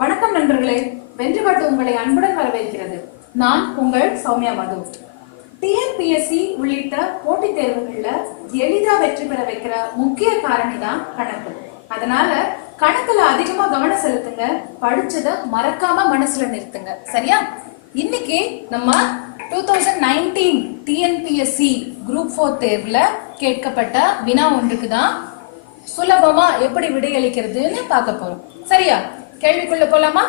வணக்கம் நண்பர்களே, வென்றுபாட்டு உங்களை அன்புடன் வரவேற்கிறது. நான் உங்கள் சௌமியா மது. டிஎன்பிஎஸ்சி உள்ளிட்ட போட்டித் தேர்வுகள்ல எளிதா வெற்றி பெற வைக்கிற முக்கிய காரணி தான் கணக்கு. அதனால கணக்குல அதிகமா கவனம் செலுத்துங்க, படிச்சத மறக்காம மனசுல நிறுத்துங்க. சரியா? இன்னைக்கு நம்ம 2019 டிஎன்பிஎஸ்சி குரூப் 4 தேர்வுல கேட்கப்பட்ட வினா ஒன்றுக்கு தான் சுலபமா எப்படி விடையளிக்கிறதுன்னு பார்க்க போறோம். சரியா? கேள்விக்குள்ள போலாமா?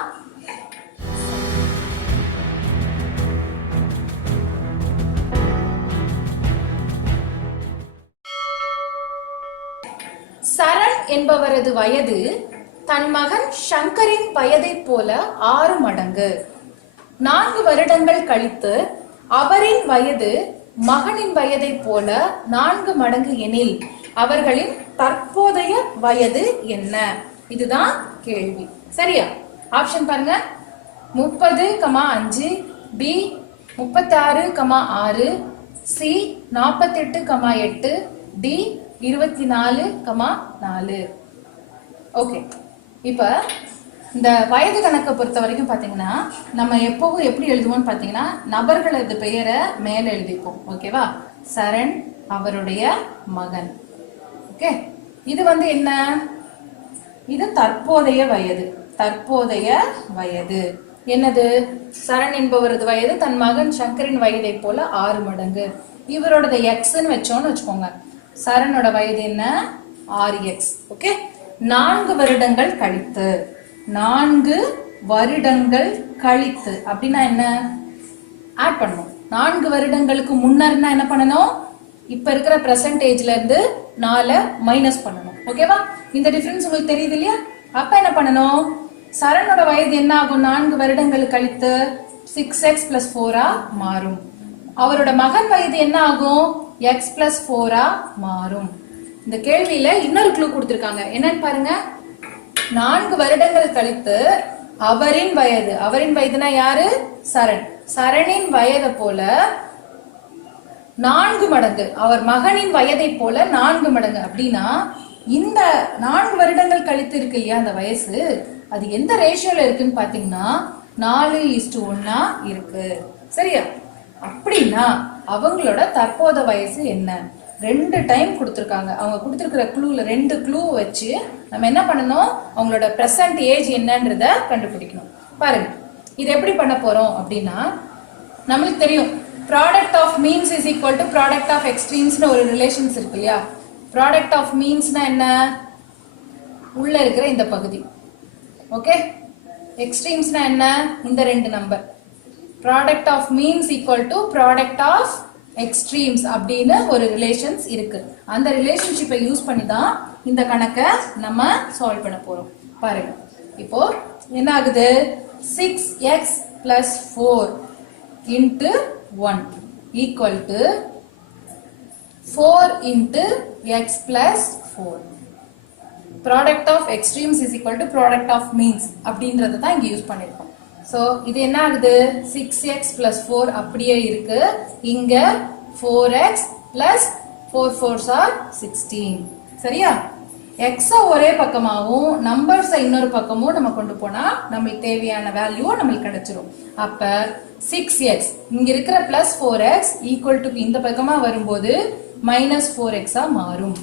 சரண் என்பவரது வயது தன் மகன் சங்கரின் வயதை போல 6 மடங்கு. 4 வருடங்கள் கழித்து அவரின் வயது மகனின் வயதை போல 4 மடங்கு எனில் அவர்களின் தற்போதைய வயது என்ன? இதுதான் கேள்வி. சரியா? ஆப்ஷன் பாருங்க. 30,5, பி 36,6, சி 48,8, டி 24,4. ஓகே, இப்ப இந்த வயது கணக்கை பொறுத்த வரைக்கும் பாத்தீங்கன்னா நம்ம எப்பவும் எப்படி எழுதுவோம்னு பாத்தீங்கன்னா நபர்களது பெயரை மேல எழுதிப்போம். ஓகேவா? சரண் அவருடைய மகன். ஓகே, இது என்ன? இது தற்போதைய வயது. தற்போதைய வயது என்னது? சரண் என்பவரது வயது தன் மகன் சங்கரின் வயதை போல 6 மடங்கு. இவரோட எக்ஸ்ன்னு வச்சோன்னு வச்சுக்கோங்க. சரணோட வயது என்ன? 6x. ஓகே, 4 வருடங்கள் கழித்து. 4 வருடங்கள் கழித்து அப்படின்னா என்ன? ஆட் பண்ணணும். 4 வருடங்களுக்கு முன்னர்னா என்ன பண்ணணும்? இப்ப இருக்கிற பிரசன்டேஜ்ல இருந்து 4 மைனஸ் பண்ணணும். ஓகேவா? இந்த டிஃபரன்ஸ் உங்களுக்கு தெரியுது இல்லையா? அப்ப என்ன பண்ணணும்? சரணோட வயது என்ன ஆகும்? 4 வருடங்கள் கழித்து 6x + 4 மாறும். அவரோட மகன் வயது என்ன ஆகும்? x + 4 மாறும். இந்த கேள்வியில இன்னொரு க்ளூ கொடுத்திருக்காங்க. என்னன்னு பாருங்க. 4 வருடங்கள் கழித்து அவரின் வயது. அவரின் வயதுனா யாரு? சரண். சரணின் வயதை போல 4 மடங்கு. அவர் மகனின் வயதை போல 4 மடங்கு அப்படின்னா இந்த 4 வருடங்கள் கழித்து இருக்கு இல்லையா அந்த வயசு, அது எந்த ரேஷியோல இருக்குன்னு பாத்தீங்கன்னா 4:1 இருக்கு. சரியா? அப்படின்னா அவங்களோட தற்போத வயசு என்ன? 2 டைம் கொடுத்துருக்காங்க. அவங்க கொடுத்துருக்கிற க்ளூல 2 க்ளூ வச்சு நம்ம என்ன பண்ணணும்? அவங்களோட பிரசன்ட் ஏஜ் என்னன்றத கண்டுபிடிக்கணும். பாருங்க, இது எப்படி பண்ண போறோம் அப்படின்னா நம்மளுக்கு தெரியும் product of means is equal to product of எக்ஸ்ட்ரீம்ஸ்னு ஒரு ரிலேஷன்ஸ் இருக்கு இல்லையா? ப்ராடக்ட் ஆஃப் மீன்ஸ்னா என்ன? உள்ள இருக்கிற இந்த பகுதி. ஓகே, எக்ஸ்ட்ரீம்ஸ்னா என்ன? இந்த 2 number. Product of means equal to product of extremes அப்படின்னு ஒரு ரிலேஷன்ஸ் இருக்கு. அந்த ரிலேஷன்ஷிப்பை யூஸ் பண்ணி தான் இந்த கணக்கை நம்ம சால்வ் பண்ண போறோம். பாருங்க, இப்போ என்ன ஆகுது? 6x + 4 × 1 equal to 4 × x + 4. Product of extremes is equal to product of means அப்படின்றத தான் இங்க யூஸ் பண்ணிருக்கோம். ஸோ இது என்ன ஆகுது? 6x + 4 அப்படியே இருக்கு. இங்க 4x + 4 4s are 16. சரியா? எக்ஸ ஒரே பக்கமாகவும் நம்பர்ஸை இன்னொரு பக்கமும் நம்ம கொண்டு போனா நம்மளுக்கு தேவையான வேல்யூ நம்மளுக்கு கிடைச்சிரும். அப்ப 6x இங்க இருக்கிற +4x ஈக்குவல் டு இந்த பக்கமா வரும்போது -4x மாறும்.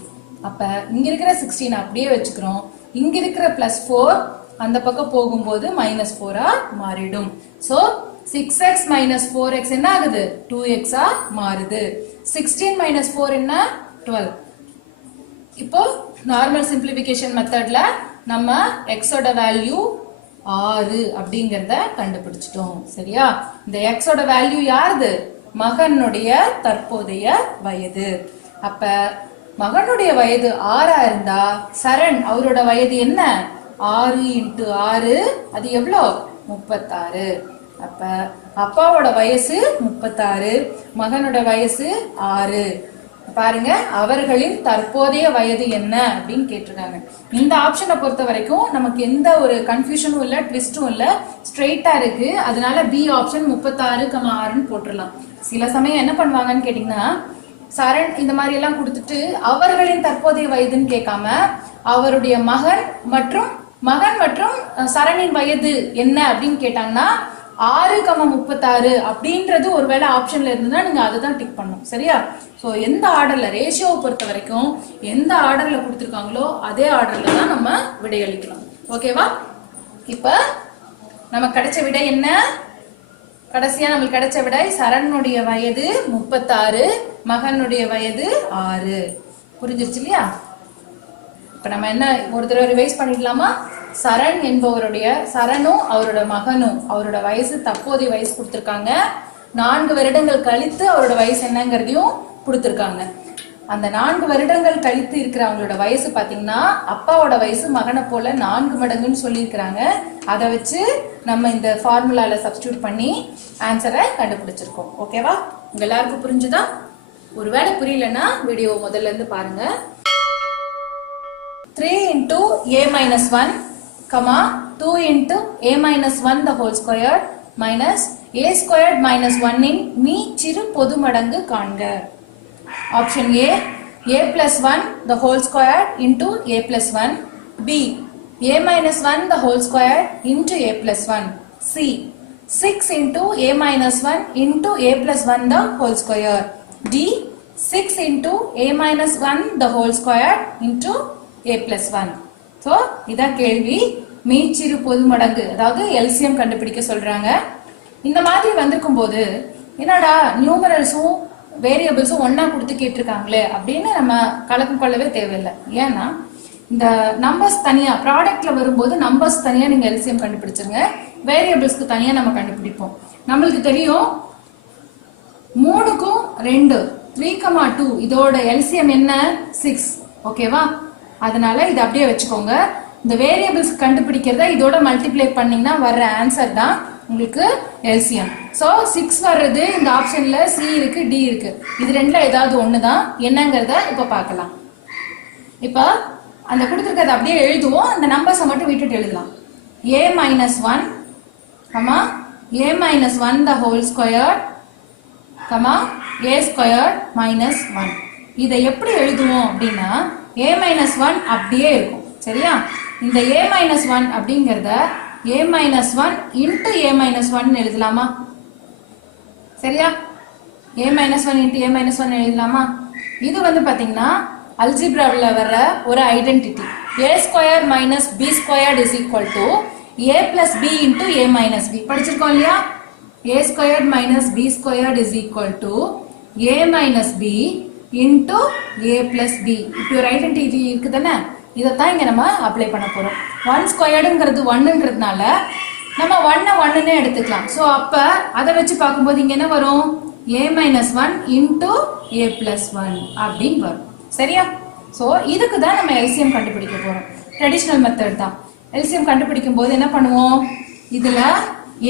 அப்ப இங்க இருக்கிற 16 அப்படியே வச்சுக்கிறோம். இங்க இருக்கிற +4 அந்த பக்கம் போகும்போது -4 மாறிடும். சோ 6x - 4x என்ன ஆகுது? 2x மாறுது. 16 - 4 என்ன? 12. இப்போ நார்மல் சிம்பிளிஃபிகேஷன் மெத்தட்ல நம்ம x ஓட வேல்யூ 6 அப்படிங்கறத கண்டுபிடிச்சிட்டோம். சரியா? இந்த x ஓட வேல்யூ யாருது? மகனுடைய தற்போதைய வயது. அப்ப மகனுடைய வயது 6 இருந்தா சரண் அவரோட வயது என்ன? 6 × 6 அது எவ்வளோ? 36. அப்ப அப்பாவோட வயசு 36, மகனோட வயசு 6. பாருங்க, அவர்களின் தற்போதைய வயது என்ன அப்படின்னு கேட்டிருக்காங்க. இந்த ஆப்ஷனை பொறுத்த வரைக்கும் நமக்கு எந்த ஒரு கன்ஃபியூஷனும் இல்ல, ட்விஸ்டும் இல்ல, ஸ்ட்ரெயிட்டா இருக்கு. அதனால பி ஆப்ஷன் 36,6ன்னு போட்டுடலாம். சில சமயம் என்ன பண்ணுவாங்கன்னு கேட்டீங்கன்னா சரண் இந்த மாதிரி எல்லாம் கொடுத்துட்டு அவர்களின் தற்போதைய வயதுன்னு கேட்காம அவருடைய மகன் மற்றும் மகன் மற்றும் சரணின் வயது என்ன அப்படின்னு கேட்டாங்கன்னா 6,36 அப்படின்றது ஒருவேளை ஆப்ஷன்ல இருந்ததுன்னா நீங்க அதை தான் டிக் பண்ணும். சரியா? ஸோ எந்த ஆர்டர்ல ரேஷியோவை பொறுத்த வரைக்கும் எந்த ஆர்டர்ல கொடுத்துருக்காங்களோ அதே ஆர்டர்ல தான் நம்ம விடையளிக்கணும். ஓகேவா? இப்ப நமக்கு கிடைச்ச விடை என்ன? கடைசியா நம்மளுக்கு கிடைச்ச விடை சரணுடைய வயது 36, மகனுடைய வயது 6. புரிஞ்சிருச்சு இல்லையா? இப்ப நம்ம என்ன ஒரு தடவை ரிவைஸ் பண்ணிடலாமா? சரண் என்பவருடைய சரணும் அவரோட மகனும் அவரோட வயசு தற்போதைய வயசு கொடுத்துருக்காங்க. 4 வருடங்கள் கழித்து அவரோட வயசு என்னங்கிறதையும் கொடுத்துருக்காங்க. அந்த 4 வருடங்கள் கழித்து இருக்கிற அவங்களோட வயசு பாத்தீங்கன்னா அப்பாவோட வயசு மகனை போல 4 மடங்குன்னு சொல்லியிருக்கிறாங்க. அதை வச்சு நம்ம இந்த ஃபார்முலால சப்ஸ்டியூட் பண்ணி ஆன்சரை கண்டுபிடிச்சிருக்கோம். ஓகேவா? உங்க எல்லாருக்கும் புரிஞ்சுதா? ஒருவேளை புரியலன்னா வீடியோ முதல்ல இருந்து பாருங்க. 3 into a minus 1, 2 into a minus 1 the whole square minus a squared minus 1 இன் மீச்சிறு பொது மடங்கு காண்க. Option a plus 1 the whole square into a plus 1, b a minus 1 the whole square into a plus 1, c 6 into a minus 1 into a plus 1 the whole square, d 6 into a minus 1 the whole square into a plus 1. So இதான் கேள்வி. மீச்சிறு பொது மடங்கு அதாவது LCM கண்டுபிடிக்க சொல்றாங்க. இந்த மாதிரி வந்திருக்கும் போது என்னடா நியூமரல்ஸும் வேரியபிள்ஸும் ஒன்னா கொடுத்து கேட்டிருக்காங்களே அப்படின்னு நம்ம கலக்கம் கொள்ளவே தேவையில்லை. ஏன்னா இந்த நம்பர்ஸ் தனியா ப்ராடக்ட்ல வரும்போது நம்பர்ஸ் தனியா நீங்க எல்சிஎம் கண்டுபிடிச்சிருங்க, வேரியபிள்ஸ்க்கு தனியா நம்ம கண்டுபிடிப்போம். நம்மளுக்கு தெரியும் 3க்கும் 2 3,2 இதோட எல்சிஎம் என்ன 6. ஓகேவா? அதனால இதை அப்படியே வச்சுக்கோங்க. இந்த வேரியபிள்ஸ் கண்டுபிடிக்கிறத இதோட மல்டிப்ளை பண்ணீங்கன்னா வர்ற ஆன்சர் தான் உங்களுக்கு எல்சிஎம். ஸோ 6 வர்றது இந்த ஆப்ஷன்ல சி இருக்கு, டி இருக்கு. இது ரெண்டுல ஏதாவது ஒன்று தான். என்னங்கிறத இப்போ பார்க்கலாம். இப்போ அந்த கொடுத்துருக்கதை அப்படியே எழுதுவோம். அந்த நம்பர்ஸை மட்டும் விட்டுட்டு எழுதலாம். a minus 1, a minus 1 the whole square, a squared minus 1. இதை எப்படி எழுதுவோம் அப்படின்னா a minus 1 அப்படியே இருக்கும். சரியா? இந்த a minus 1 அப்படிங்கிறத a minus 1 into a minus 1 எழுதலாமா? சரியா? a minus 1 into a minus 1 எழுதலாமா? இது வந்து பாத்தீங்கன்னா அல்ஜிப்ராவில் வர்ற ஒரு identity. a square minus b squared is equal to a plus b into a minus b. படிச்சிருக்கோம் இல்லையா? a squared minus b squared is equal to a minus b into a plus b. இப்படி ஒரு identity இருக்கு தானே? இதைத்தான் இங்க நம்ம apply பண்ண போறோம். 1 ஸ்கொயர்டுங்கிறது 1ன்றதுனால நம்ம 1ன்னு எடுத்துக்கலாம். ஸோ அப்ப அதை வச்சு பார்க்கும்போது இங்க என்ன வரும்? a minus 1 into a plus 1 அப்படின்னு வரும். சரியா? ஸோ இதுக்கு தான் நம்ம எல்சிஎம் கண்டுபிடிக்க போறோம். ட்ரெடிஷ்னல் மெத்தட் தான். எல்சிஎம் கண்டுபிடிக்கும் போது என்ன பண்ணுவோம்? இதுல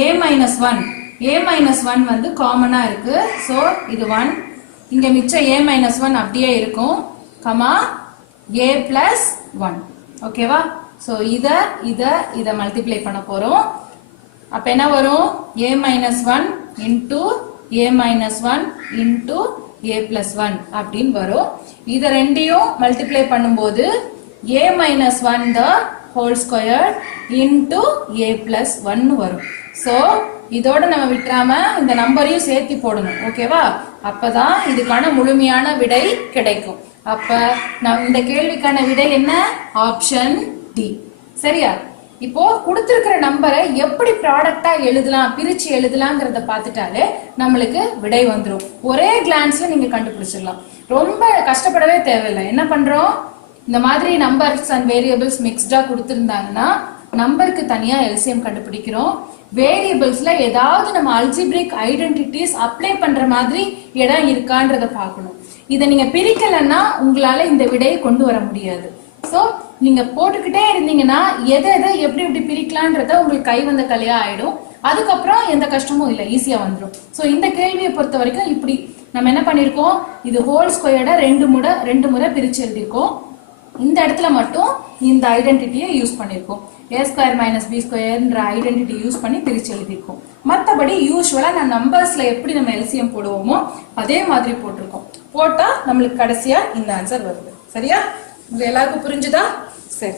a minus 1 வந்து காமனா இருக்கு. ஸோ இது 1, இங்க மிச்சம் a minus 1 அப்படியே இருக்கும், a plus 1. ஓகேவா? ஸோ இதை மல்டிப்ளை பண்ண போறோம். அப்ப என்ன வரும்? a minus 1 into a minus 1 into a plus 1 அப்படின்னு வரும். இதை ரெண்டையும் மல்டிப்ளை பண்ணும்போது a minus 1 the whole square into a plus 1 வரும். ஸோ இதோட நம்ம விட்டுறாம இந்த நம்பரையும் சேர்த்து போடணும். ஓகேவா? அப்பதான் இதுக்கான முழுமையான விடை கிடைக்கும். அப்ப இந்த கேள்விக்கான விடை என்ன? Option D. சரியா? இப்போ கொடுத்திருக்கிற நம்பரை எப்படி ப்ராடக்டா எழுதலாம், பிரிச்சு எழுதலாங்கிறத பார்த்துட்டாலே நம்மளுக்கு விடை வந்துடும். ஒரே கிளான்ஸ்ல நீங்க கண்டுபிடிச்சிடலாம். ரொம்ப கஷ்டப்படவே தேவையில்லை. என்ன பண்றோம்? இந்த மாதிரி நம்பர்ஸ் அண்ட் வேரியபிள்ஸ் மிக்ஸ்டா கொடுத்திருந்தாங்கன்னா நம்பருக்கு தனியா எல்சிஎம் கண்டுபிடிக்கிறோம். வேரியபிள்ஸ்ல ஏதாவது நம்ம அல்ஜிப்ரிக் ஐடென்டிட்டிஸ் அப்ளை பண்ற மாதிரி இடம் இருக்கான்றத பார்க்கணும். இதை நீங்க பிரிக்கலன்னா உங்களால இந்த விடையை கொண்டு வர முடியாது. ஸோ நீங்க போட்டுக்கிட்டே இருந்தீங்கன்னா எதை எப்படி பிரிக்கலான்றத உங்களுக்கு கை வந்த கலையா ஆயிடும். அதுக்கப்புறம் எந்த கஷ்டமும் இல்லை, ஈஸியா வந்துடும். ஸோ இந்த கேள்வியை பொறுத்த வரைக்கும் இப்படி நம்ம என்ன பண்ணிருக்கோம்? இது ஹோல் ஸ்கொயர்டை ரெண்டு முறை பிரிச்சு எழுதியிருக்கோம். இந்த இடத்துல மட்டும் இந்த ஐடென்டிட்டியை யூஸ் பண்ணிருக்கோம். a ஸ்கொயர் மைனஸ் பி ஸ்கொயர்ன்ற ஐடென்டிட்டி யூஸ் பண்ணி பிரிச்சு எழுதிருக்கோம். மற்றபடி யூஸ்வலா நான் நம்பர்ஸ்ல எப்படி நம்ம எல்சிஎம் போடுவோமோ அதே மாதிரி போட்டிருக்கோம். போட்டா நம்மளுக்கு கடைசியா இந்த ஆன்சர் வருது. சரியா? உங்க எல்லாருக்கும் புரிஞ்சுதா? சரி,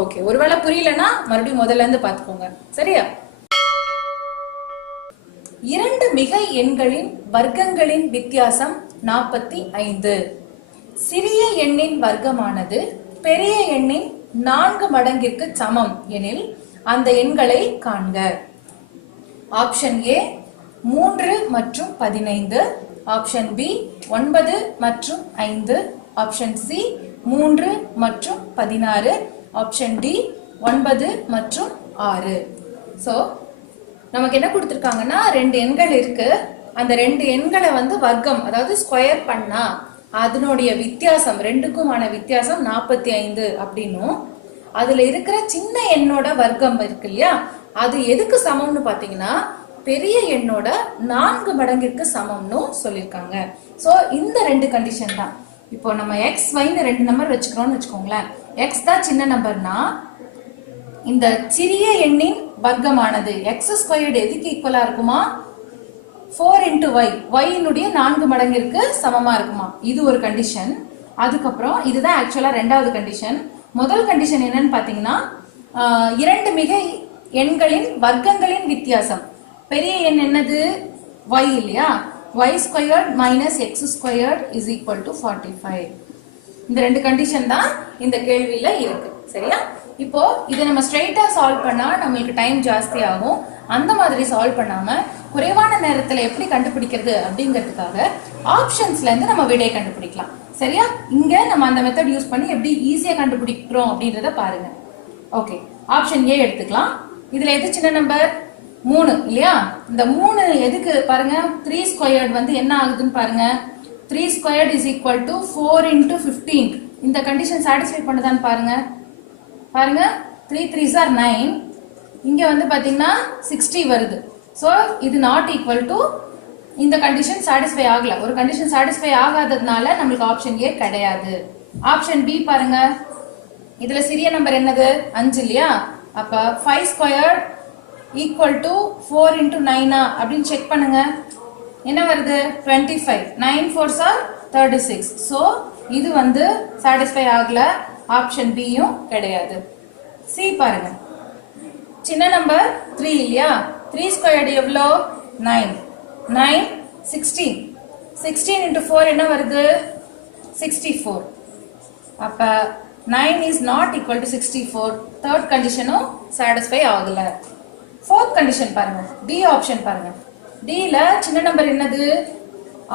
ஓகே, ஒருவேளை புரியலன்னா மறுபடியும் முதல்ல இருந்து பார்த்துக்கோங்க. சரியா? இரண்டு மிகை எண்களின் வர்க்கங்களின் வித்தியாசம் 45. சிறிய எண்ணின் வர்க்கமானது பெரிய எண்ணின் 4 மடங்கிற்கு சமம் எனில் அந்த எண்களை காண்க. ஆப்ஷன் ஏ 3 மற்றும் 15, ஆப்ஷன் பி 9 மற்றும் 5, ஆப்ஷன் சி 3 மற்றும் 16, ஆப்ஷன் டி 9 மற்றும் 6. ஸோ நமக்கு என்ன கொடுத்துருக்காங்கன்னா, 2 எண்கள் இருக்கு. அந்த 2 எண்களை வந்து வர்க்கம், அதாவது ஸ்கொயர் பண்ணா அதனுடைய வித்தியாசம், ரெண்டுக்குமான வித்தியாசம் 45 அப்படின்னும், அதுல இருக்கிற சின்ன எண்ணோட வர்க்கம் இருக்கு இல்லையா, அது எதுக்கு சமம்னு பாத்தீங்கன்னா பெரிய எண்ணோட 4 மடங்கிற்கு சமம்னு சொல்லியிருக்காங்க. ஸோ இந்த 2 கண்டிஷன் தான். இப்போ நம்ம எக்ஸ் ஒய்னு 2 நம்பர் வச்சுக்கிறோம்னு வச்சுக்கோங்களேன். எக்ஸ் தான் சின்ன நம்பர்னா இந்த சிறிய எண்ணின் வர்க்கமானது எக்ஸ் ஸ்கொயர்டு எதுக்கு ஈக்குவலா இருக்குமா? 4 into y, y-னுடைய 4 மடங்கிற்கு சமமா இருக்குமா? இது ஒரு கண்டிஷன். அதுக்கப்புறம் இதுதான் ஆக்சுவலா ரெண்டாவது கண்டிஷன். முதல் கண்டிஷன் என்னன்னு பாத்தீங்கன்னா, 2 மிகை எண்களின் வர்க்கங்களின் வித்தியாசம். பெரிய எண் என்னது? y இல்லையா? y squared minus x squared is equal to 45. இந்த 2 கண்டிஷன் தான் இந்த கேள்வியில இருக்கு. சரியா? இப்போ இதை நம்ம ஸ்ட்ரெயிட்டா சால்வ் பண்ணா நம்மளுக்கு டைம் ஜாஸ்தி ஆகும். அந்த மாதிரி சால்வ் பண்ணாம குறைவான நேரத்துல எப்படி கண்டுபிடிக்கிறது அப்படிங்கிறதுக்காக ஆப்ஷன்ஸ்ல இருந்து நம்ம விடையை கண்டுபிடிக்கலாம். சரியா? இங்க நம்ம அந்த மெத்தட் யூஸ் பண்ணி எப்படி ஈஸியா கண்டுபிடிக்கிறோம் அப்படின்றத பாருங்க. ஓகே, ஆப்ஷன் ஏ எடுத்துக்கலாம். இதுல எது சின்ன நம்பர்? 3 இல்லையா? இந்த 3 எதுக்கு பாருங்க, 3 ஸ்கொயர்ட் வந்து என்ன ஆகுதுன்னு பாருங்க. 3 squared is equal to 4 into 15. இந்த கண்டிஷன் சாட்டிஸ்ஃபை பண்ணுதான்னு பாருங்க. பாருங்க, 3 3s are 9. இங்க வந்து பாத்தீங்கன்னா 60 வருது. ஸோ இது நாட் ஈக்குவல் டு, இந்த கண்டிஷன் சாட்டிஸ்ஃபை ஆகல. ஒரு கண்டிஷன் சாட்டிஸ்ஃபை ஆகாததுனால நம்மளுக்கு ஆப்ஷன் ஏ கிடையாது. ஆப்ஷன் பி பாருங்க, இதுல சிறிய நம்பர் என்னது? 5 இல்லையா? அப்ப 5 ஸ்கொயர் ஈக்குவல் டு 4 into 9 அப்படின்னு செக் பண்ணுங்க. என்ன வருது? 25. 9 4s are 36. ஸோ இது வந்து சாட்டிஸ்ஃபை ஆகல. ஆப்ஷன் பியும் கிடையாது. சி பாருங்க, சின்ன நம்பர் 3 இல்லையா? 3 ஸ்கொயர்டு எவ்வளோ? 9. 9 16. 16 into 4 என்ன வருது? 64. அப்ப 9 is not equal to 64. Third கண்டிஷனும் சாட்டிஸ்ஃபை ஆகல. ஃபோர்த் கண்டிஷன் பாருங்க, டி ஆப்ஷன் பாருங்க. டில சின்ன நம்பர் என்னது?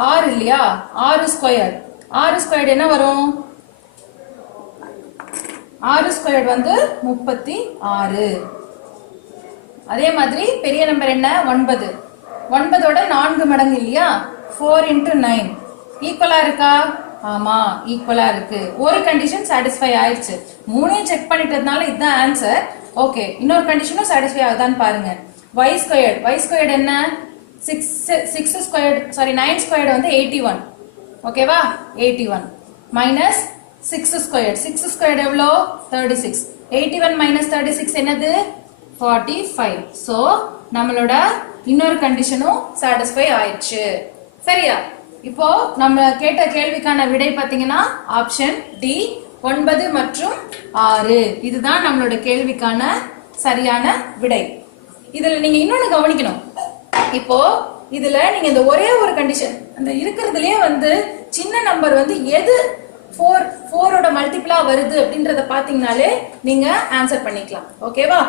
6 இல்லையா? 6 ஸ்கொயர். 6 ஸ்கொயர்டு என்ன வரும்? 6 ஸ்கொயர்டு வந்து 36. அதே மாதிரி பெரிய நம்பர் என்ன? 9. 9ஓட 4 மடங்கு இல்லையா? 4 into 9 ஈக்குவலா இருக்கா? ஆமா, ஈக்குவலா இருக்கு. ஒரு கண்டிஷன் சாட்டிஸ்ஃபை ஆயிடுச்சு. 3ஐயும் செக் பண்ணிட்டதுனால இதுதான் ஆன்சர். ஓகே, இன்னொரு கண்டிஷனும் சாட்டிஸ்ஃபை ஆகுதான்னு பாருங்க. y squared. y ஸ்கொயர்டு என்ன? 6 ஸ்கொயர்டு, சாரி 9 ஸ்கொயர்டு வந்து 81. ஓகேவா? 81 மைனஸ் 6 ஸ்கொயர்டு. 6 ஸ்கொயர்டு எவ்வளோ? 36. 81 மைனஸ் 36 என்னது? 45. ஸோ நம்மளோட இன்னொரு கண்டிஷனும் சாட்டிஸ்ஃபை ஆயிடுச்சு. சரியா? இப்போ நம்ம கேட்ட கேள்விக்கான விடை பார்த்தீங்கன்னா ஆப்ஷன் டி 9 மற்றும் 6. இதுதான் நம்மளோட கேள்விக்கான சரியான விடை. இதுல நீங்க இன்னொன்னு கவனிக்கணும். இப்போ இதுல நீங்க இந்த ஒரே ஒரு கண்டிஷன் அந்த இருக்கிறதுலயே வந்து சின்ன நம்பர் வந்து எது 4ஓட மல்டிபிளா வருது அப்படின்றத பாத்தீங்கனாலே நீங்க ஆன்சர் பண்ணிக்கலாம். ஓகேவா?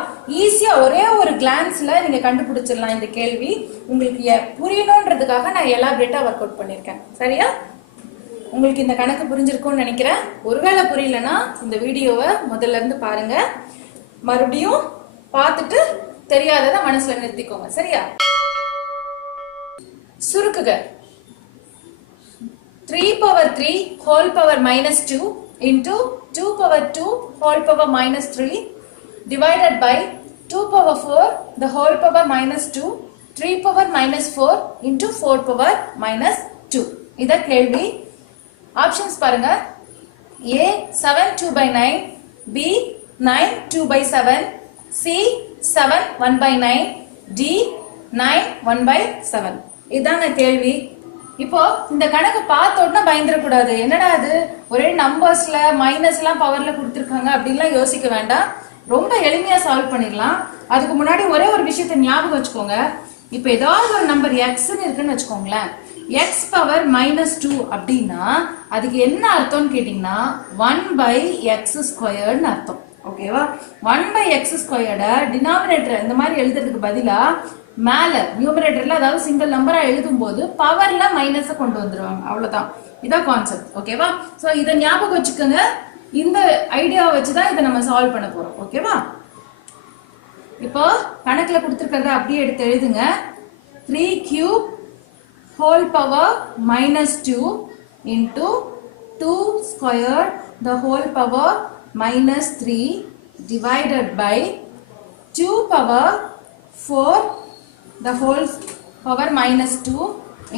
ஈஸியா ஒரே ஒரு கிளான்ஸ்ல நீங்க கண்டுபிடிச்சிடலாம். இந்த கேள்வி உங்களுக்கு புரியணும்ன்றதுக்காக நான் எலாபரேட்டா ஒர்க் அவுட் பண்ணிருக்கேன். சரியா? உங்களுக்கு இந்த கணக்கு புரிஞ்சிருக்கும்னு நினைக்கிறேன். ஒருவேளை புரியலன்னா இந்த வீடியோவை முதல்ல இருந்து பாருங்க. மறுபடியும் பார்த்துட்டு தெரியாததை மனசுல நிறுத்திக்கோங்க. சரியா? சுருக்குக. 3 power 3 whole power minus 2 into 2 power 2 whole power minus 3 divided by 2 power 4 the whole power minus 2 3 power minus 4 into 4 power minus 2. இத கேள்வி. ஆப்ஷன்ஸ் பாருங்க. A 7 2 by 9, B 9 2 by 7, C 7 1 by 9, D 9 1 by 7. இதான கேள்வி. இப்போ இந்த கணக்கு பார்த்த உடனே பயந்துடக்கூடாது. என்னடா அது ஒரே நம்பர்ஸ்ல மைனஸ் எல்லாம் பவர்ல கொடுத்துருக்காங்க அப்படின்லாம் யோசிக்க வேண்டாம். ரொம்ப எளிமையா சால்வ் பண்ணிடலாம். அதுக்கு முன்னாடி ஒரே ஒரு விஷயத்தை ஞாபகம் வச்சுக்கோங்க. இப்போ ஏதாவது ஒரு நம்பர் எக்ஸ்ன்னு இருக்குன்னு வச்சுக்கோங்களேன், எக்ஸ் பவர் -2 அப்படின்னா அதுக்கு என்ன அர்த்தம்னு கேட்டிங்கன்னா 1/x² அர்த்தம். ஓகேவா? 1/x² டினாமினேட்டர் இந்த மாதிரி எழுதுறதுக்கு பதிலா மேல நியூமரேட்டர்ல அதாவது சிங்கிள் நம்பரா எழுதும் போது பவர்ல மைனஸை கொண்டு வந்துருவாங்க. அவ்வளவுதான், இதான் கான்செப்ட். ஓகேவா? சோ இதை ஞாபகம் வச்சுக்கோங்க. இந்த ஐடியாவை வச்சுதான் இதை நம்ம சால்வ் பண்ண போறோம். ஓகேவா? இப்போ கணக்குல கொடுத்துருக்கிறத அப்படியே எடுத்து எழுதுங்க. 3³ whole power -2 into 2² the whole power -3 divided by 2 power 4 the whole power -2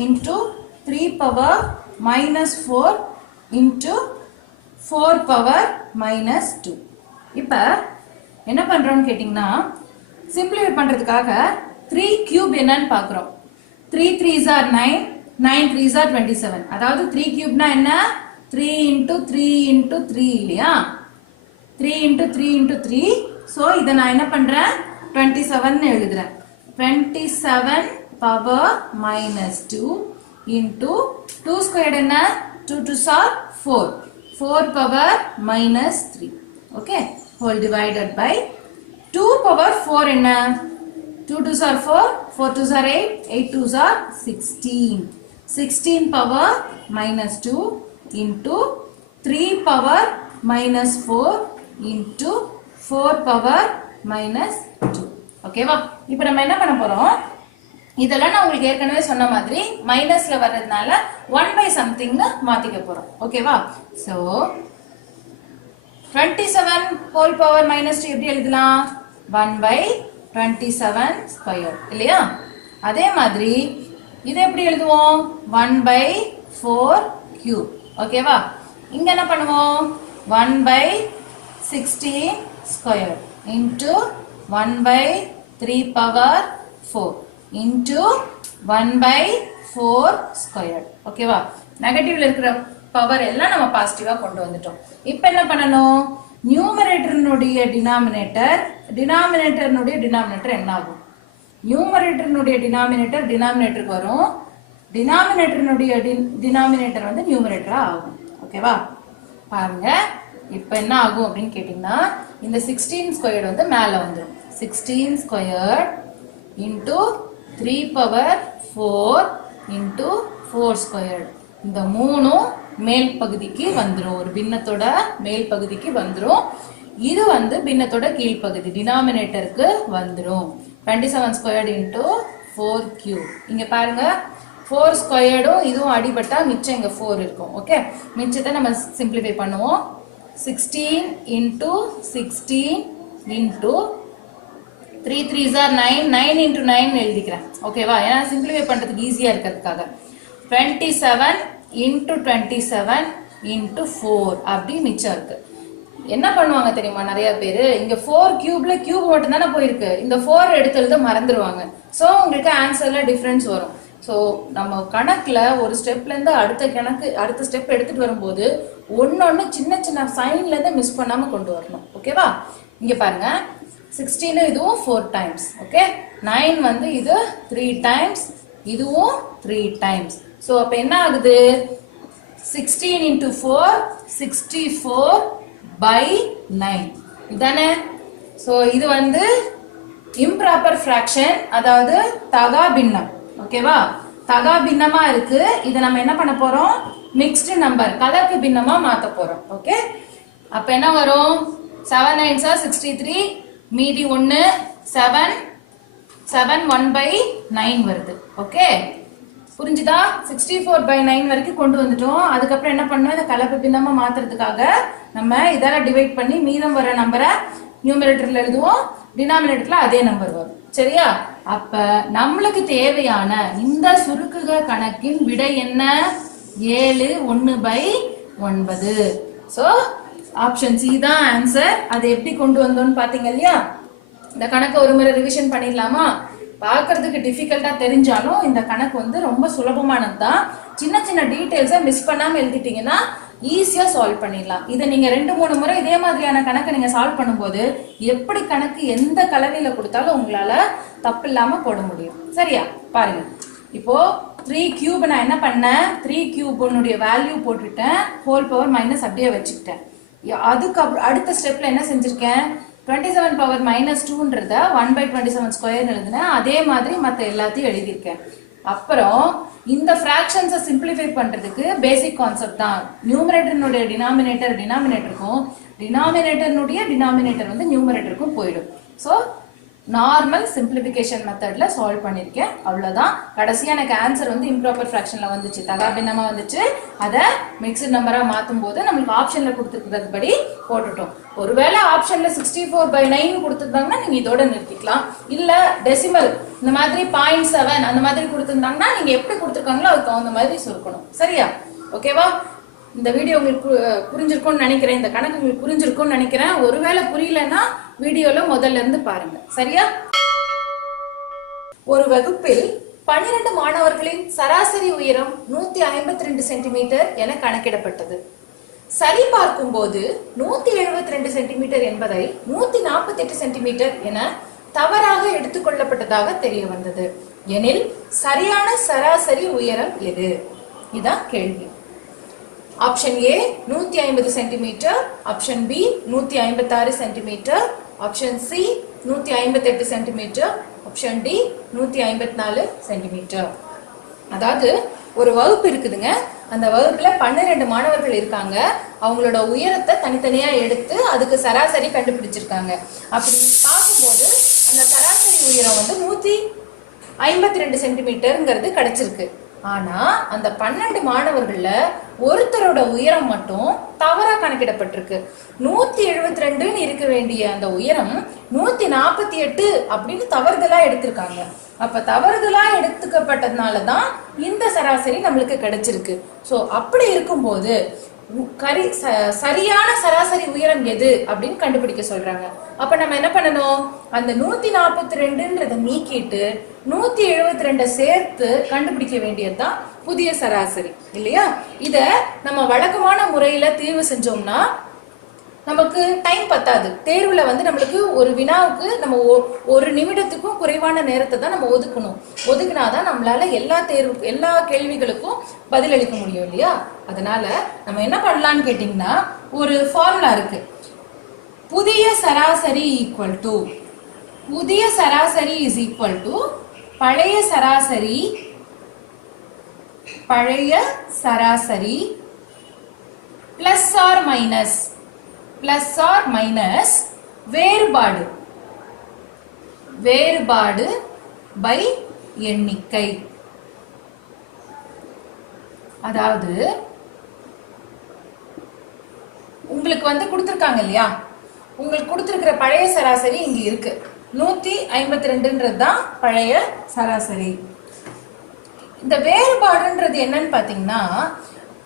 into 3 power -4 into 4 power -2. இப்போ என்ன பண்றோம்னு கேட்டிங்கன்னா சிம்பிளிஃபை பண்றதுக்காக 3³ என்னன்னு பார்க்குறோம். 3 3s are 9, 9 3s are 27. அதாவது 3³ னா என்ன? 3 into 3 into 3 இல்லையா? 3 into 3 into 3. ஸோ இதை நான் என்ன பண்றேன்? 27 எழுதுறேன். 27 power -2 into 2 squared என்ன? 2 2s are 4. 4 power -3. Okay? Whole divided by 2 power 4 என்ன? 2 2s are 4, 4 2s are 8, 8 2s are 16. 16 power -2 into 3 power -4 into 4 power -2. ஓகேவா? இப்போ நம்ம என்ன பண்ண போறோம்? இதெல்லாம் நான் உங்களுக்கு ஏற்கனவே சொன்ன மாதிரி மைனஸ்ல வர்றதுனால 1/somethingன்னு மாத்திக்க போறோம். ஓகேவா? சோ 27 whole power -2 எப்படி எழுதலாம்? 1/27² இல்லையா? அதே மாதிரி இதை எப்படி எழுதுவோம்? 1/4³ ஓகேவா? இங்க என்ன பண்ணுவோம்? 1/16² into 1/3 power 4 into 1/4². ஓகேவா? நெகட்டிவ்ல இருக்கிற பவர் எல்லாம் நம்ம பாசிட்டிவா கொண்டு வந்துட்டோம். இப்போ என்ன பண்ணணும்? நியூமரேட்டர்னுடைய டினாமினேட்டர் என்ன ஆகும்? நியூமரேட்டர்னுடைய டினாமினேட்டருக்கு வரும். டினாமினேட்டர்னுடைய டினாமினேட்டர் வந்து நியூமரேட்டரா ஆகும். ஓகேவா? பாருங்க இப்போ என்ன ஆகும் அப்படின்னு கேட்டீங்கன்னா இந்த 16² வந்து மேல வந்துடும். 16² into 3 power 4 into 4². இந்த மூணும் மேல் பகுதிக்கு வந்துரும். ஒரு பின்னத்தோட மேல் பகுதிக்கு வந்துரும். இது வந்து பின்னத்தோட கீழ் பகுதி டினாமினேட்டருக்கு வந்துரும். 27² into 4³. இங்க பாருங்க 4² இதுவும் அடிபட்டா மிச்சம் இங்க 4 இருக்கும். ஓகே, மிச்சத்தை நம்ம சிம்பிளிஃபை பண்ணுவோம். 16 into 16 into 3 3s are 9, 9 into 9 எழுதிக்கிறேன். ஓகேவா? ஏன்னா சிம்பிளிஃபை பண்றதுக்கு ஈஸியா இருக்கிறதுக்காக 27 into 27 into 4 அப்படி மிச்சம் இருக்கு. என்ன பண்ணுவாங்க தெரியுமா? நிறைய பேரு இங்க 4³ கியூப் மட்டும் தானே போயிருக்கு, இந்த 4 எடுத்து எழுத மறந்துடுவாங்க. ஸோ உங்களுக்கு ஆன்சர்ல டிஃபரன்ஸ் வரும். ஸோ நம்ம கணக்குல ஒரு ஸ்டெப்ல இருந்து அடுத்த ஸ்டெப் எடுத்துட்டு வரும்போது ஒன்னொன்னு சின்ன சின்ன சைன்ல இருந்து மிஸ் பண்ணாம கொண்டு வரணும். ஓகேவா? இங்க பாருங்க 16 இதுவும் 4 times. ஓகே, 9 வந்து இது 3 times, இதுவும் 3 times. ஸோ அப்ப என்ன ஆகுது? 16 into 4 64/9 இதானே? ஸோ இது வந்து இம்ப்ராப்பர் ஃபிராக்ஷன், அதாவது தகா பின்னம். ஓகேவா? தகா பின்னமா இருக்கு. இதை நம்ம என்ன பண்ண போறோம்? மிக்ஸ்டு நம்பர் கலப்பு பின்னமா மாத்த போறோம். ஓகே, அப்ப என்ன வரும்? 7 9s are 63, மீதி 1 7 7 1/9 வருது. ஓகே, புரிஞ்சுதா? 64/9 வரைக்கும் கொண்டு வந்துட்டோம். அதுக்கப்புறம் என்ன பண்ணோம்? இந்த கலப்பு பின்னமா மாத்துறதுக்காக நம்ம இதெல்லாம் டிவைட் பண்ணி மீதம் வர நம்பரை நியூமரேட்டர்ல எழுதுவோம், டினாமினேட்டர்ல அதே நம்பர் வரும். சரியா? அப்ப நம்மளுக்கு தேவையான இந்த சுருக்குக கணக்கின் விடை என்ன? 7 1/9. சோ ஆப்ஷன் சி தான் ஆன்சர். அதை எப்படி கொண்டு வந்தோம்னு பாத்தீங்க இல்லையா? இந்த கணக்கை ஒரு முறை ரிவிஷன் பண்ணிடலாமா? பார்க்கறதுக்கு டிஃபிகல்ட்டா தெரிஞ்சாலும் இந்த கணக்கு வந்து ரொம்ப சுலபமானது தான். சின்ன சின்ன டீடைல்ஸை மிஸ் பண்ணாம எழுதிட்டீங்கன்னா ஈஸியா சால்வ் பண்ணிடலாம். இதை நீங்க 2-3 முறை இதே மாதிரியான கணக்கை நீங்க சால்வ் பண்ணும்போது எப்படி கணக்கு எந்த கலவையில கொடுத்தாலும் உங்களால தப்பு இல்லாம போட முடியும். சரியா? பாருங்க, இப்போ 3 கியூப் நான் என்ன பண்ணேன், 3 கியூப்னுடைய வேல்யூ போட்டுட்டேன், ஹோல் பவர் மைனஸ் அப்படியே வச்சுக்கிட்டேன். அதுக்கு அடுத்த ஸ்டெப்ல என்ன செஞ்சிருக்கேன், 27 பவர் -2ன்றத 1/27 ஸ்கொயர் எழுதுனேன். அதே மாதிரி மற்ற எல்லாத்தையும் எழுதியிருக்கேன். அப்புறம் இந்த ஃப்ராக்ஷன்ஸை சிம்பிளிஃபை பண்றதுக்கு பேசிக் கான்செப்ட் தான். நியூமரேட்டர்னுடைய டினாமினேட்டருக்கும் டினாமினேட்டர்னுடைய டினாமினேட்டர் வந்து நியூமரேட்டருக்கும் போயிடும். ஸோ நார்மல் சிம்பிளிஃபிகேஷன் மெத்தட்ல சால்வ் பண்ணியிருக்கேன். அவ்வளோதான். கடைசியா எனக்கு ஆன்சர் வந்து இம்ப்ராப்பர் ஃப்ராக்ஷன்ல வந்துச்சு, தகாபின்னமா வந்துச்சு. அதை மிக்ஸ்டு நம்பரா மாற்றும் போது நம்மளுக்கு ஆப்ஷன்ல கொடுத்துருக்கிறது படி போட்டுட்டோம். ஒருவேளை ஆப்ஷன்ல 64/9 கொடுத்துருந்தாங்கன்னா நீங்க இதோட நிறுத்திக்கலாம். இல்ல டெசிமல் இந்த மாதிரி 0.7 அந்த மாதிரி கொடுத்துருந்தாங்கன்னா நீங்க எப்படி கொடுத்துருக்காங்களோ அதுக்கு தகுந்த மாதிரி சுருக்கணும். சரியா? ஓகேவா? இந்த வீடியோ உங்களுக்கு புரிஞ்சிருக்கும்னு நினைக்கிறேன். இந்த கணக்கு உங்களுக்கு புரிஞ்சிருக்கும்னு நினைக்கிறேன். ஒருவேளை புரியலன்னா வீடியோல முதல்ல இருந்து பாருங்க. சரியா? ஒரு வகுப்பில் 12 மாணவர்களின் சராசரி உயரம் 152 சென்டிமீட்டர் என கணக்கிடப்பட்டது. சரி பார்க்கும் போது 172 சென்டிமீட்டர் என்பதை 148 சென்டிமீட்டர் என தவறாக எடுத்துக்கொள்ளப்பட்டதாக தெரிய வந்தது. எனில் சரியான சராசரி உயரம் எது? இதான் கேள்வி. Option A 150 centimetre, option B 156 centimetre, option C 158 centimetre, option D 154 centimetre. அதாவது ஒரு வகுப்பு இருக்குதுங்க. அந்த வகுப்புல 12 மாணவர்கள் இருக்காங்க. அவங்களோட உயரத்தை தனித்தனியா எடுத்து அதுக்கு சராசரி கண்டுபிடிச்சிருக்காங்க. அப்படி பார்க்கும்போது அந்த சராசரி உயரம் வந்து 152 சென்டிமீட்டர்ங்கிறது கிடைச்சிருக்கு. ஆனா அந்த 12 மாணவர்கள்ல ஒருத்தரோட உயரம் மட்டும் தவறா கணக்கிடப்பட்டிருக்கு. 172 இருக்க வேண்டிய அந்த உயரம் 148 அப்படின்னு தவறுதலா எடுத்திருக்காங்க. அப்ப தவறுதலா எடுத்துக்கப்பட்டதுனாலதான் இந்த சராசரி நம்மளுக்கு கிடைச்சிருக்கு. சோ அப்படி இருக்கும்போது சரியான சராசரி உயரம் எது அப்படின்னு கண்டுபிடிக்க சொல்றாங்க. அப்ப நம்ம என்ன பண்ணணும், அந்த 142ன்றத நீக்கிட்டு 172 சேர்த்து கண்டுபிடிக்க வேண்டியதுதான் புதிய சராசரி இல்லையா? இத நம்ம வழக்கமான முறையில தீர்வு செஞ்சோம்னா நமக்கு டைம் பத்தாது. தேர்வுல வந்து நம்மளுக்கு ஒரு வினாவுக்கு நம்ம 1 நிமிடத்துக்கும் குறைவான நேரத்தை தான் நம்ம ஒதுக்குனாதான் நம்மளால எல்லா கேள்விகளுக்கும் பதிலளிக்க முடியும் இல்லையா? அதனால நம்ம என்ன பண்ணலாம்னு கேட்டீங்கன்னா, ஒரு ஃபார்முலா இருக்கு. புதிய சராசரி இஸ் ஈக்குவல் டு பழைய சராசரி பிளஸ் ஆர் மைனஸ் வேறுபாடு பை எண்ணிக்கை. அதாவது உங்களுக்கு வந்து கொடுத்திருக்காங்க இல்லையா, உங்களுக்கு கொடுத்திருக்கிற பழைய சராசரி இங்க இருக்கு. 152ன்றது தான் பழைய சராசரி. இந்த வேறுபாடுன்றது என்னன்னு பாத்தீங்கன்னா,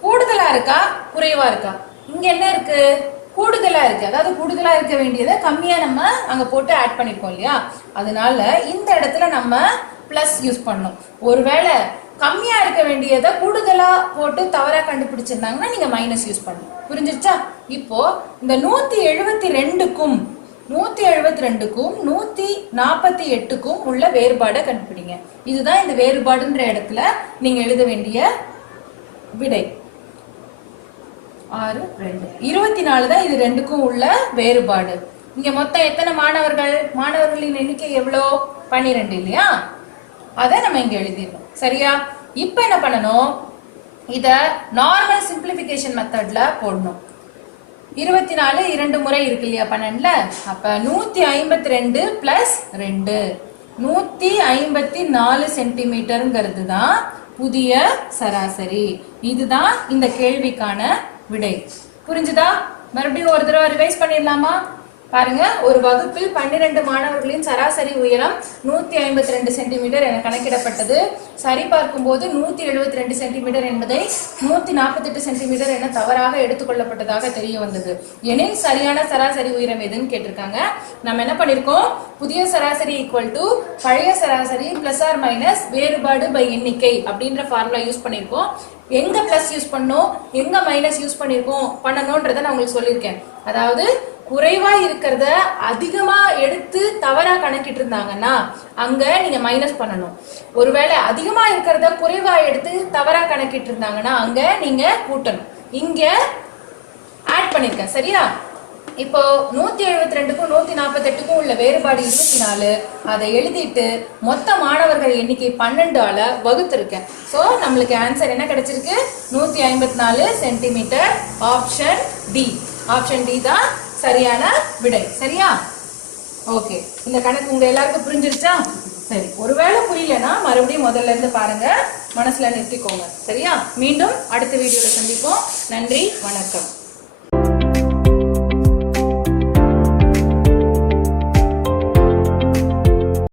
கூடுதலா இருக்கா குறைவா இருக்கா? இங்க என்ன இருக்கு, கூடுதலா இருக்கு. அதாவது கூடுதலா இருக்க வேண்டியதை கம்மியா நம்ம அங்க போட்டு ஆட் பண்ணிருக்கோம் இல்லையா? அதனால இந்த இடத்துல நம்ம பிளஸ் யூஸ் பண்ணணும். ஒருவேளை கம்மியா இருக்க வேண்டியதை கூடுதலா போட்டு தவறா கண்டுபிடிச்சிருந்தாங்கன்னா நீங்க மைனஸ் யூஸ் பண்ணணும். புரிஞ்சிருச்சா? இப்போ இந்த 172க்கும் 148க்கும் உள்ள வேறுபாடை கண்டுபிடிங்க. இதுதான் இந்த வேறுபாடுன்ற இடத்துல நீங்க எழுத வேண்டிய விடை. 6 2 24 தான் இது ரெண்டுக்கும் உள்ள வேறுபாடு. இங்க மொத்தம் எத்தனை மாணவர்களின் எண்ணிக்கை எவ்வளோ? 12 இல்லையா? அதை நம்ம இங்க எழுதிடணும். சரியா? இப்ப என்ன பண்ணணும், இத நார்மல் சிம்பிளிஃபிகேஷன் மெத்தட்ல போடணும். 24 2 முறை இருக்கு இல்லையா 12ல? அப்ப 152 பிளஸ் 2 154 சென்டிமீட்டருங்கிறது தான் புதிய சராசரி. இதுதான் இந்த கேள்விக்கான விடை. புரிஞ்சுதா? மறுபடியும் ஒரு தடவை ரிவைஸ் பண்ணிடலாமா? பாருங்க, ஒரு வகுப்பில் 12 மாணவர்களின் சராசரி உயரம் 152 சென்டிமீட்டர் என கணக்கிடப்பட்டது. சரிபார்க்கும் போது 172 சென்டிமீட்டர் என்பதை 148 சென்டிமீட்டர் என தவறாக எடுத்துக்கொள்ளப்பட்டதாக தெரிய வந்தது. எனில் சரியான சராசரி உயரம் எதுன்னு கேட்டிருக்காங்க. நம்ம என்ன பண்ணிருக்கோம், புதிய சராசரி ஈக்குவல் டு பழைய சராசரி பிளஸ் ஆர் மைனஸ் வேறுபாடு பை எண்ணிக்கை அப்படின்ற ஃபார்முலா யூஸ் பண்ணிருக்கோம். எங்க பிளஸ் யூஸ் பண்ணோம், எங்க மைனஸ் யூஸ் பண்ணணும்ன்றத நான் உங்களுக்கு சொல்லியிருக்கேன். அதாவது குறைவா இருக்கிறத அதிகமா எடுத்து தவறா கணக்கிட்டு இருந்தாங்கன்னா அங்க நீங்க மைனஸ் பண்ணணும். ஒருவேளை அதிகமா இருக்கிறத குறைவா எடுத்து தவறா கணக்கிட்டு இருந்தாங்கன்னா அங்க நீங்க கூட்டணும். இங்க ஆட் பண்ணிருக்கேன். சரியா? இப்போ 172க்கும் 148க்கும் உள்ள வேறுபாடு 24. அதை எழுதிட்டு மொத்த மாணவர்கள் எண்ணிக்கை 12ஆல வகுத்திருக்கேன். சோ நம்மளுக்கு ஆன்சர் என்ன கிடைச்சிருக்கு, 154 centimetre. Option D. Option D தான் சரியான விடை. சரியா? ஓகே, இந்த கணக்கு உங்க எல்லாருக்கும் புரிஞ்சிருச்சா? சரி, ஒருவேளை புரியலன்னா மறுபடியும் முதல்ல இருந்து பாருங்க, மனசுல நிறுத்திக்கோங்க. சரியா? மீண்டும் அடுத்த வீடியோல சந்திப்போம். நன்றி, வணக்கம்.